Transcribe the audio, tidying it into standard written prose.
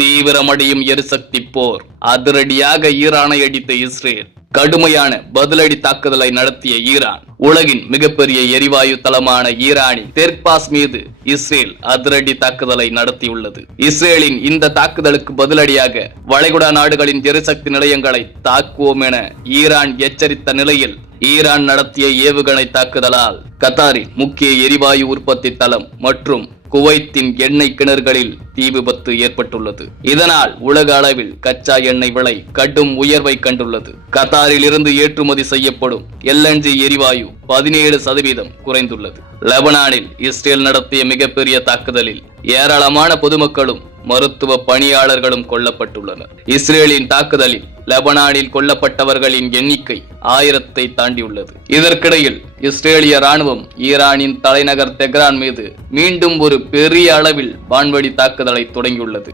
தீவிரமடையும் எரிசக்தி போர். அதிரடியாக ஈரானை அடித்த இஸ்ரேல். கடுமையான பதிலடி தாக்குதலை நடத்திய ஈரான். உலகின் மிகப்பெரிய எரிவாயு தளமான ஈரானின் தெற்பாஸ் மீது இஸ்ரேல் அதிரடி தாக்குதலை நடத்தியுள்ளது. இஸ்ரேலின் இந்த தாக்குதலுக்கு பதிலடியாக வளைகுடா நாடுகளின் எரிசக்தி நிலையங்களை தாக்குவோம் என ஈரான் எச்சரித்த நிலையில் ஈரான் நடத்திய ஏவுகணை தாக்குதலால் கத்தாரின் முக்கிய எரிவாயு உற்பத்தி தளம் மற்றும் குவைத்தின் எண்ணெய் கிணறுகளில் தீ விபத்து ஏற்பட்டுள்ளது. இதனால் உலக அளவில் கச்சா எண்ணெய் விலை கடும் உயர்வை கண்டுள்ளது. கத்தாரில் இருந்து ஏற்றுமதி செய்யப்படும் LNG எரிவாயு 17% குறைந்துள்ளது. லெபனானில் இஸ்ரேல் நடத்திய மிகப்பெரிய தாக்குதலில் ஏராளமான பொதுமக்களும் மருத்துவ பணியாளர்களும் கொல்லப்பட்டுள்ளனர். இஸ்ரேலின் தாக்குதலில் லெபனானில் கொல்லப்பட்டவர்களின் எண்ணிக்கை 1000-ஐ தாண்டியுள்ளது. இதற்கிடையில் இஸ்ரேலிய ராணுவம் ஈரானின் தலைநகர் தெஹ்ரான் மீது மீண்டும் ஒரு பெரிய அளவில் வான்வழி தாக்குதலை தொடங்கியுள்ளது.